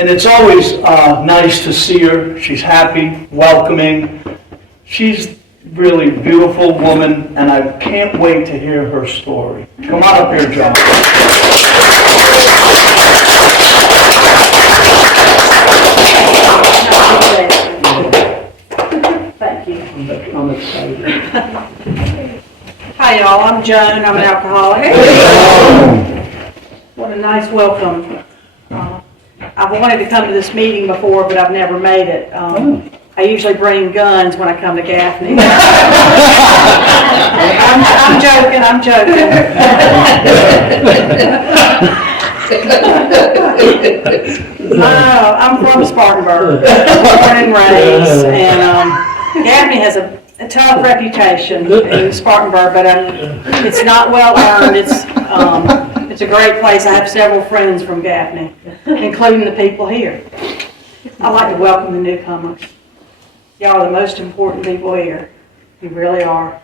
And it's always nice to see her. She's happy, welcoming. She's really a beautiful woman, and I can't wait to hear her story. Come on up here, Joan. Thank you. I'm excited. Hi, y'all. I'm Joan. I'm an alcoholic. What a nice welcome. I've wanted to come to this meeting before, but I've never made it. I usually bring guns when I come to Gaffney. I'm joking. I'm from Spartanburg, born and raised, and Gaffney has a tough reputation in Spartanburg, but it's not well earned. It's a great place. I have several friends from Gaffney, including the people here. I'd like to welcome the newcomers. Y'all are the most important people here. You really are.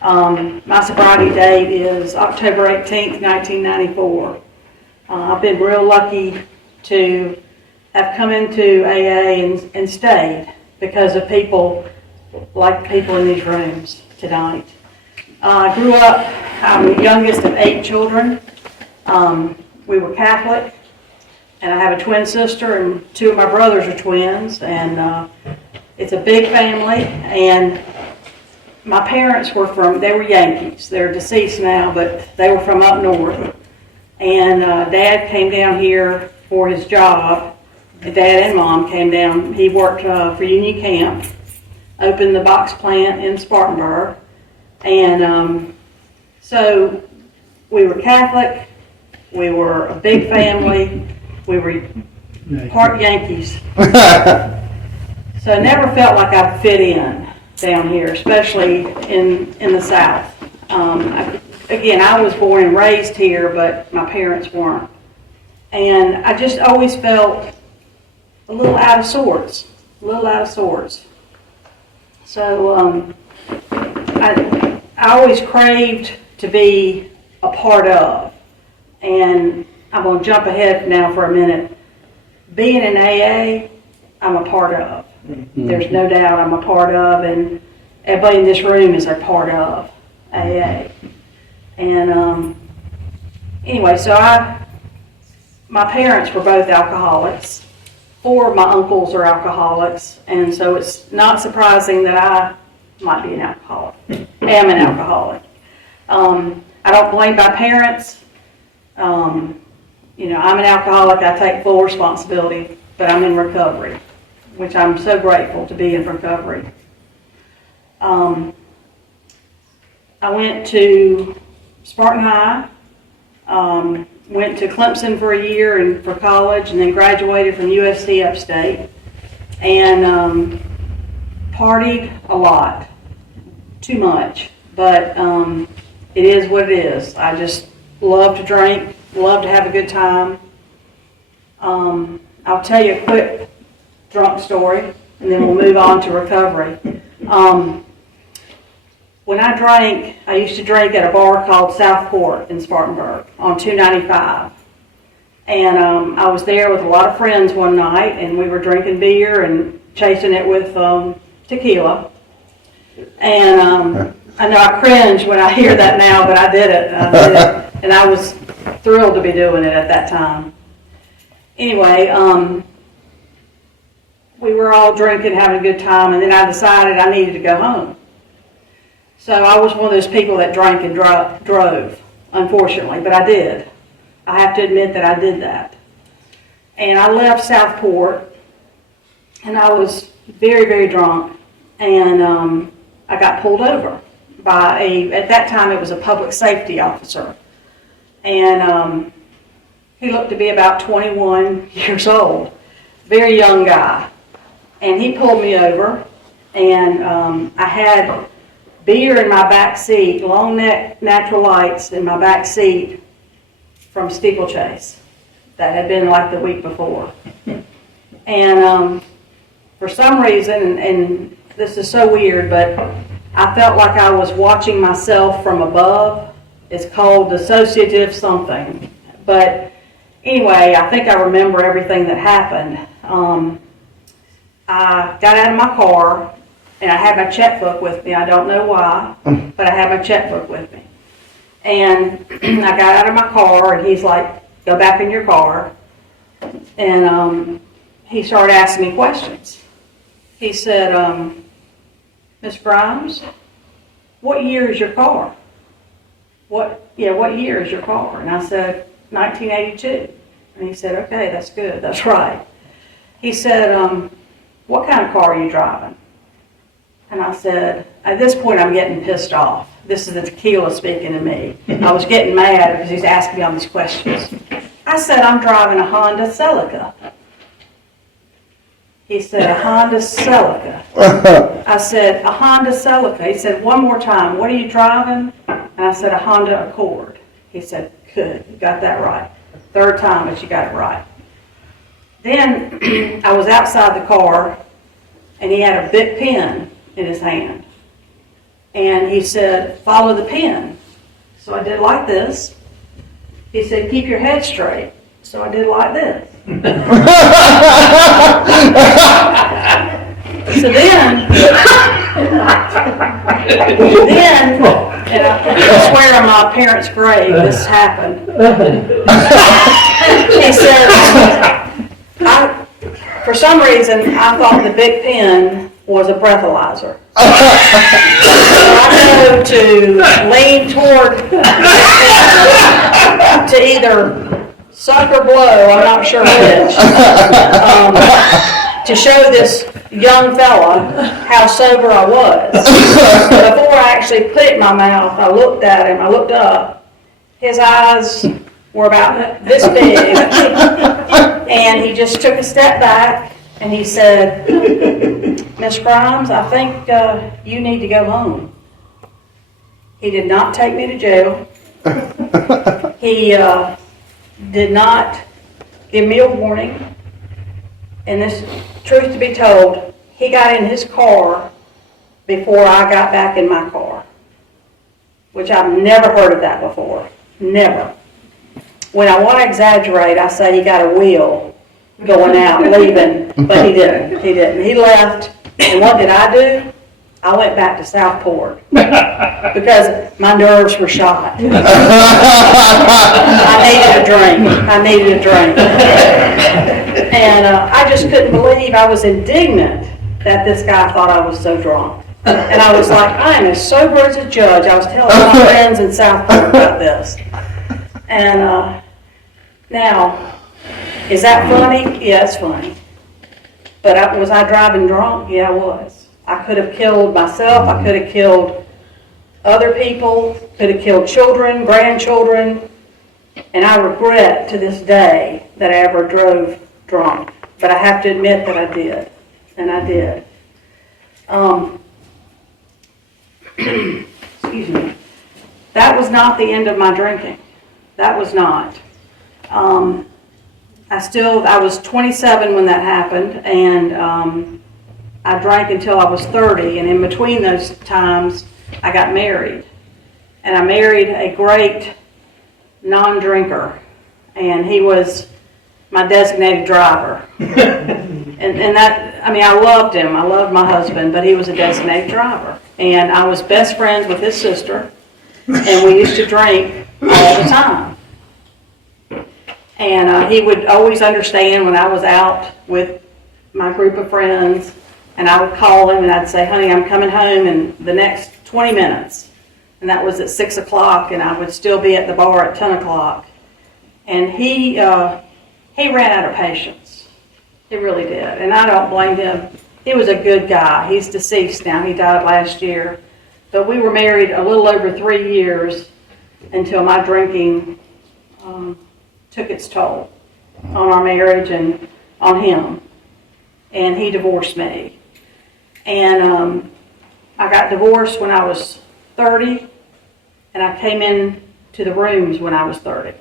My sobriety date is October 18th, 1994. I've been real lucky to have come into AA and stayed because of people like the people in these rooms tonight. I grew up, I'm the youngest of 8 children. We were Catholic, and I have a twin sister, and 2 of my brothers are twins, and it's a big family. And my parents they were Yankees. They're deceased now, but they were from up north. And Dad came down here for his job. Dad and Mom came down. He worked for Union Camp, opened the box plant in Spartanburg. And so we were Catholic. We were a big family. We were part Yankees. So I never felt like I fit in down here, especially in the South. Again, I was born and raised here, but my parents weren't. And I just always felt a little out of sorts. So I always craved to be a part of. And I'm going to jump ahead now for a minute. Being in AA, I'm a part of. Mm-hmm. There's no doubt I'm a part of, and everybody in this room is a part of AA. And anyway, so my parents were both alcoholics. 4 of my uncles are alcoholics, and so it's not surprising that I might be an alcoholic. Am an alcoholic. I don't blame my parents. I'm an alcoholic. I take full responsibility, but I'm in recovery, which I'm so grateful to be in recovery. I went to Spartan High, went to Clemson for a year and for college, and then graduated from USC upstate, and partied a lot, too much, but it is what it is. I just love to drink, love to have a good time. I'll tell you a quick drunk story, and then we'll move on to recovery. When I drank, I used to drink at a bar called Southport in Spartanburg on 295. And I was there with a lot of friends one night, and we were drinking beer and chasing it with tequila. And I know I cringe when I hear that now, but I did it. And I was thrilled to be doing it at that time. Anyway, we were all drinking, having a good time, and then I decided I needed to go home. So I was one of those people that drank and drove, unfortunately, but I did. I have to admit that I did that. And I left Southport, and I was very, very drunk, and I got pulled over by at that time it was a public safety officer. And he looked to be about 21 years old, very young guy. And he pulled me over, and I had beer in my back seat, long neck natural lights in my back seat from steeplechase that had been like the week before. And for some reason, and this is so weird, but I felt like I was watching myself from above. It's called dissociative something. But Anyway, I think I remember everything that happened. I got out of my car, and I had my checkbook with me. I don't know why, but I had my checkbook with me. And I got out of my car, and he's like, go back in your car. And he started asking me questions. He said, Miss Grimes, what year is your car? What year is your car? And I said, 1982. And he said, okay, that's good, that's right. He said, what kind of car are you driving? And I said, at this point I'm getting pissed off. This is the tequila speaking to me. I was getting mad because he's asking me all these questions. I said, I'm driving a Honda Celica. He said, a Honda Celica. I said, a Honda Celica. He said, one more time, what are you driving? And I said, a Honda Accord. He said, good, you got that right. Third time, but you got it right. Then I was outside the car, and he had a big pen in his hand. And he said, follow the pen. So I did like this. He said, keep your head straight. So I did like this. So then, and I swear on my parents' grave, this happened. He said, for some reason, I thought the big pen was a breathalyzer. So I go to lean toward to either suck or blow, I'm not sure which, to show this young fella how sober I was. Before I actually put it in my mouth, I looked at him, I looked up. His eyes were about this big, and he just took a step back, and he said, Miss Grimes, I think you need to go home. He did not take me to jail. He did not give me a warning. And this, truth to be told, he got in his car before I got back in my car, which I've never heard of that before. Never. When I want to exaggerate, I say he got a wheel going out, leaving, but he didn't. He didn't. He left, and what did I do? I went back to Southport because my nerves were shot. I needed a drink. And I just couldn't believe, I was indignant that this guy thought I was so drunk. And I was like, I am as sober as a judge. I was telling my friends in Southport about this. And now, is that funny? Yeah, it's funny. But was I driving drunk? Yeah, I was. I could have killed myself. I could have killed other people, could have killed children, grandchildren. And I regret to this day that I ever drove drunk. But I have to admit that I did. And I did. Excuse me. That was not the end of my drinking. That was not. I was 27 when that happened, and I drank until I was 30, and in between those times, I got married. And I married a great non-drinker, and he was my designated driver. and that, I mean, I loved him. I loved my husband, but he was a designated driver. And I was best friends with his sister, and we used to drink all the time. And he would always understand when I was out with my group of friends, and I would call him and I'd say, honey, I'm coming home in the next 20 minutes. And that was at 6 o'clock, and I would still be at the bar at 10 o'clock. And he ran out of patience. He really did. And I don't blame him. He was a good guy. He's deceased now. He died last year. But we were married a little over 3 years until my drinking took its toll on our marriage and on him. And he divorced me. And I got divorced when I was 30, and I came in to the rooms when I was 30.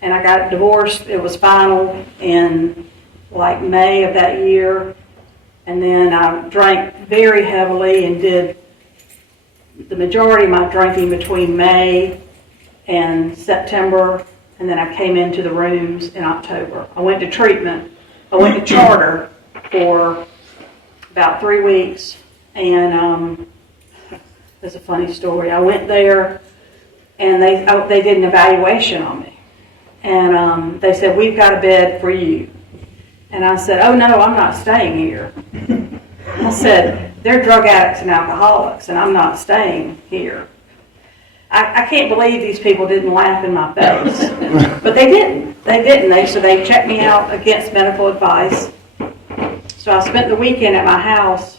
And I got divorced. It was final in like May of that year. And then I drank very heavily and did the majority of my drinking between May and September. and then I came into the rooms in October. I went to treatment. I went to charter for about 3 weeks, and it's a funny story. I went there, and they did an evaluation on me, and they said, "We've got a bed for you." And I said, "Oh no, I'm not staying here." I said, "They're drug addicts and alcoholics, and I'm not staying here." I can't believe these people didn't laugh in my face, but they didn't. So they checked me out against medical advice. So I spent the weekend at my house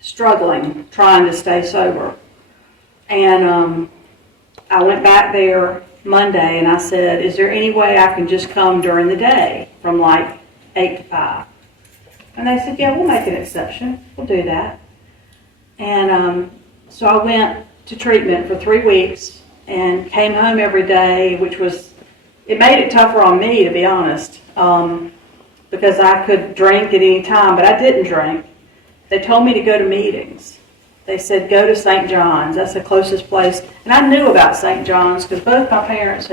struggling, trying to stay sober. And I went back there Monday and I said, "Is there any way I can just come during the day from like 8 to 5? And they said, "Yeah, we'll make an exception. We'll do that." And so I went to treatment for 3 weeks and came home every day, it made it tougher on me, to be honest, because I could drink at any time, but I didn't drink. They told me to go to meetings. They said, "Go to St. John's. That's the closest place." And I knew about St. John's because both my parents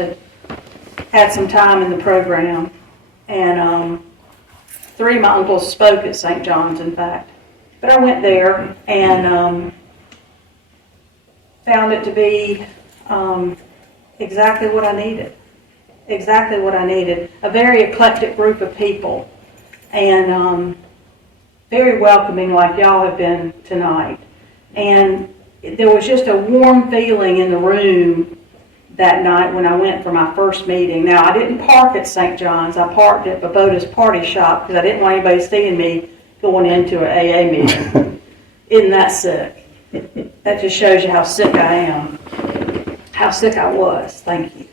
had some time in the program. And 3 of my uncles spoke at St. John's, in fact. But I went there and found it to be exactly what I needed. Exactly what I needed. A very eclectic group of people. And very welcoming, like y'all have been tonight. And there was just a warm feeling in the room that night when I went for my first meeting. Now, I didn't park at St. John's. I parked at Babota's party shop because I didn't want anybody seeing me going into an AA meeting. Isn't that sick? That just shows you how sick I am. How sick I was. Thank you.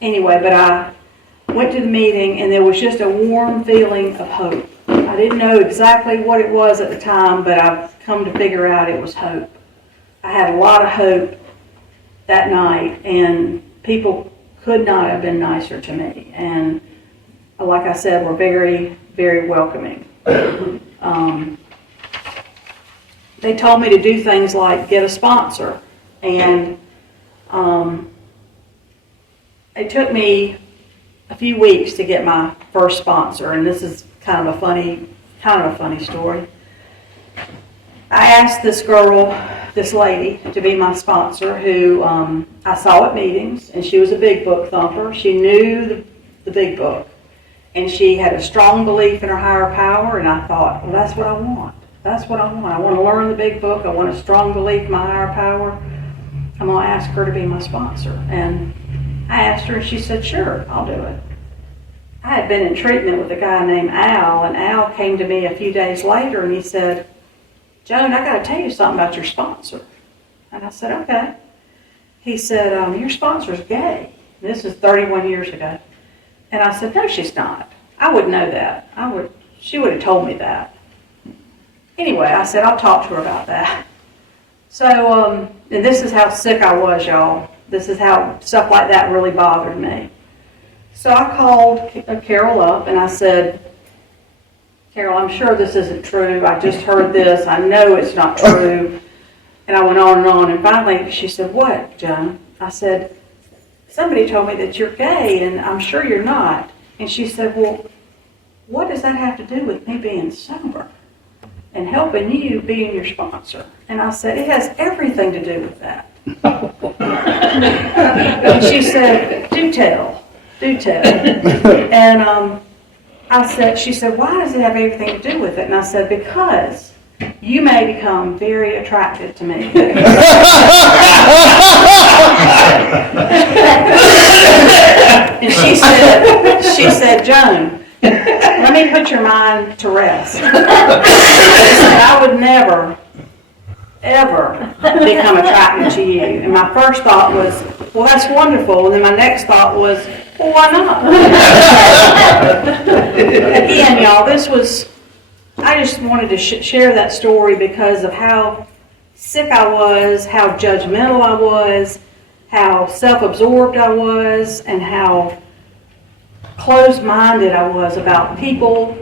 Anyway, but I went to the meeting and there was just a warm feeling of hope. I didn't know exactly what it was at the time, but I've come to figure out it was hope. I had a lot of hope that night, and people could not have been nicer to me. And like I said, were very, very welcoming. They told me to do things like get a sponsor, and it took me a few weeks to get my first sponsor, and this is kind of a funny story. I asked this lady, to be my sponsor, who I saw at meetings, and she was a big book thumper. She knew the big book, and she had a strong belief in her higher power, and I thought, well, that's what I want. That's what I want. I want to learn the big book. I want a strong belief in my higher power. I'm going to ask her to be my sponsor. And I asked her, and she said, "Sure, I'll do it." I had been in treatment with a guy named Al, and Al came to me a few days later, and he said, "Joan, I got to tell you something about your sponsor." And I said, "Okay." He said, "Your sponsor's gay." This is 31 years ago. And I said, "No, she's not. I would know that. She would have told me that." Anyway, I said, "I'll talk to her about that." So, and this is how sick I was, y'all. This is how stuff like that really bothered me. So I called Carol up and I said, "Carol, I'm sure this isn't true. I just heard this. I know it's not true." And I went on and on. And finally she said, "What, Joan?" I said, "Somebody told me that you're gay and I'm sure you're not." And she said, "Well, what does that have to do with me being sober and helping you being your sponsor?" And I said, "It has everything to do with that." And she said, "Do tell. Do tell." And she said, "Why does it have everything to do with it?" And I said, "Because you may become very attractive to me." And she said, "Joan, let me put your mind to rest." She said, "I would never, ever become attracted to you." And my first thought was, well, that's wonderful. And then my next thought was, well, why not? Again, y'all, I just wanted to share that story because of how sick I was, how judgmental I was, how self-absorbed I was, and how closed-minded I was about people,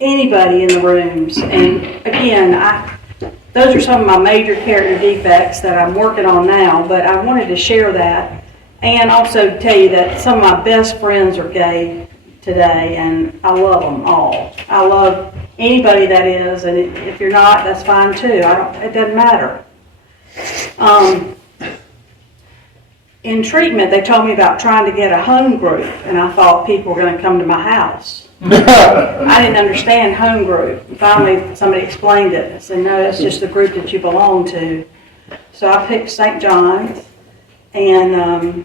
anybody in the rooms. And again, those are some of my major character defects that I'm working on now, but I wanted to share that And also tell you that some of my best friends are gay today, and I love them all. I love anybody that is, and if you're not, that's fine too. It doesn't matter. In treatment, they told me about trying to get a home group, and I thought people were going to come to my house. I didn't understand home group. Finally, somebody explained it. I said, no, it's just the group that you belong to. So I picked St. John's, and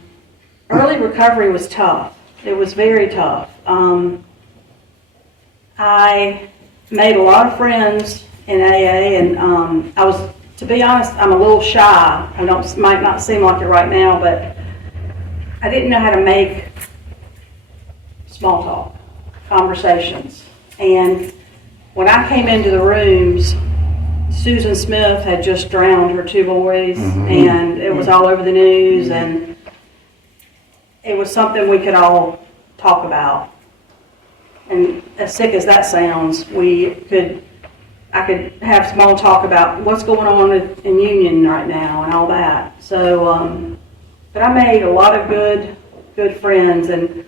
early recovery was tough. It was very tough. I made a lot of friends in AA, and I was, to be honest, I'm a little shy. Might not seem like it right now, but I didn't know how to make small talk conversations. And when I came into the rooms, Susan Smith had just drowned her 2 boys, and it was all over the news, and it was something we could all talk about. And as sick as that sounds, I could have small talk about what's going on in Union right now and all that. So, but I made a lot of good friends, and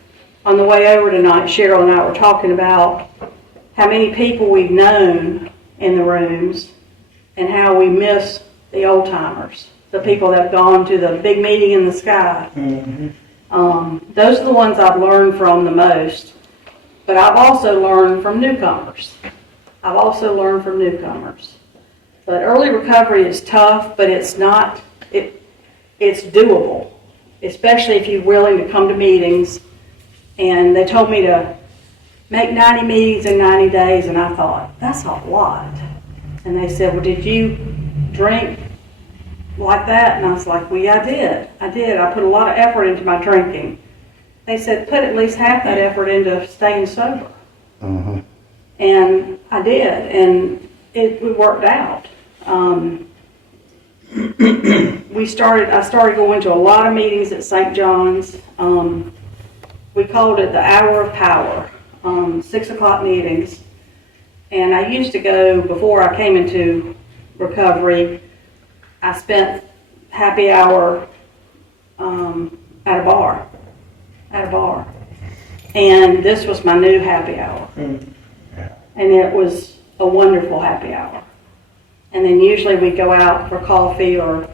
on the way over tonight, Cheryl and I were talking about how many people we've known in the rooms and how we miss the old timers, the people that have gone to the big meeting in the sky. Those are the ones I've learned from the most, but I've also learned from newcomers. But early recovery is tough, but it's doable, especially if you're willing to come to meetings. And they told me to make 90 meetings in 90 days, and I thought, that's a lot. And they said, well, did you drink like that? And I was like, well, yeah, I did. I put a lot of effort into my drinking. They said, put at least half that effort into staying sober. And I did, and it worked out. I started going to a lot of meetings at St. John's. We called it the Hour of Power, 6 o'clock meetings. And I used to go, before I came into recovery, I spent happy hour at a bar. And this was my new happy hour. And it was a wonderful happy hour. And then usually we go out for coffee or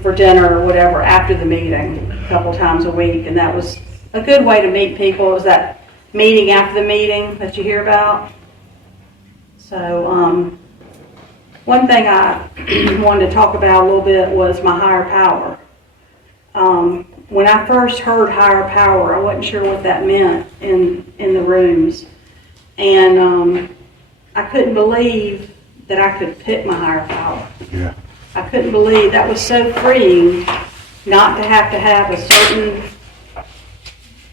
for dinner or whatever after the meeting, a couple times a week. And that was a good way to meet people. It was that meeting after the meeting that you hear about. So one thing I wanted to talk about a little bit was my higher power. When I first heard higher power, I wasn't sure what that meant in the rooms. And I couldn't believe that I could pick my higher power. Yeah. I couldn't believe that was so freeing, not to have a certain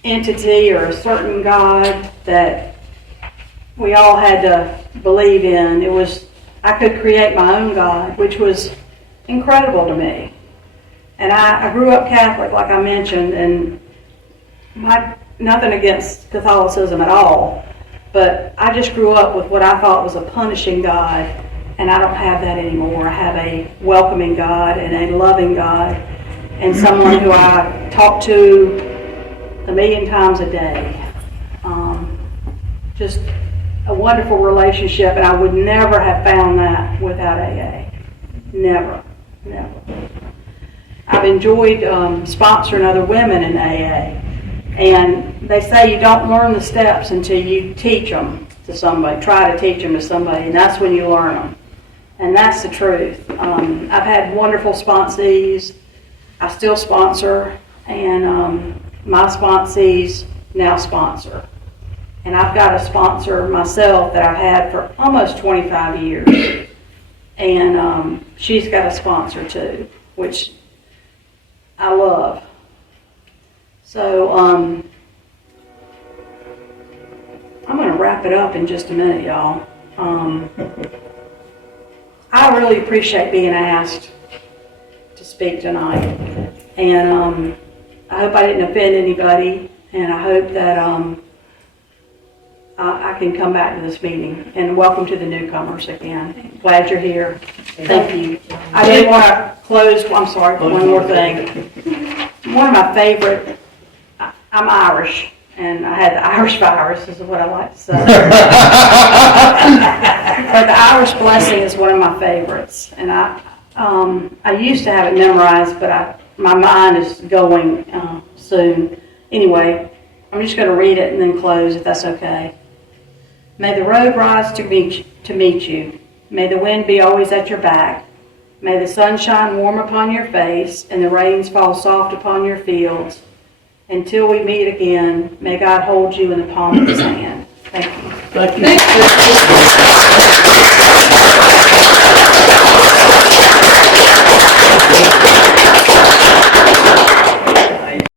entity or a certain God that we all had to believe in. I could create my own God, which was incredible to me. And I grew up Catholic, like I mentioned, and nothing against Catholicism at all, but I just grew up with what I thought was a punishing God, and I don't have that anymore. I have a welcoming God and a loving God, and someone who I talk to 1,000,000 times a day. Just a wonderful relationship, and I would never have found that without AA. Never. I've enjoyed sponsoring other women in AA, and they say you don't learn the steps until you teach them to somebody, try to teach them to somebody, and that's when you learn them. And that's the truth. I've had wonderful sponsees. I still sponsor, and my sponsees now sponsor. And I've got a sponsor myself that I've had for almost 25 years. And she's got a sponsor too, which I love. So I'm going to wrap it up in just a minute, y'all. I really appreciate being asked to speak tonight. And I hope I didn't offend anybody. And I hope that I can come back to this meeting. And welcome to the newcomers again. Glad you're here. Thank you. I did want to close, I'm sorry, one more thing. One of my favorite, I'm Irish, and I had the Irish virus, is what I like to say. But the Irish blessing is one of my favorites. And I used to have it memorized, but my mind is going soon. Anyway, I'm just going to read it and then close, if that's okay. May the road rise to meet you. May the wind be always at your back. May the sun shine warm upon your face and the rains fall soft upon your fields. Until we meet again, may God hold you in the palm of his hand. Thank you. Thank you. Thank you.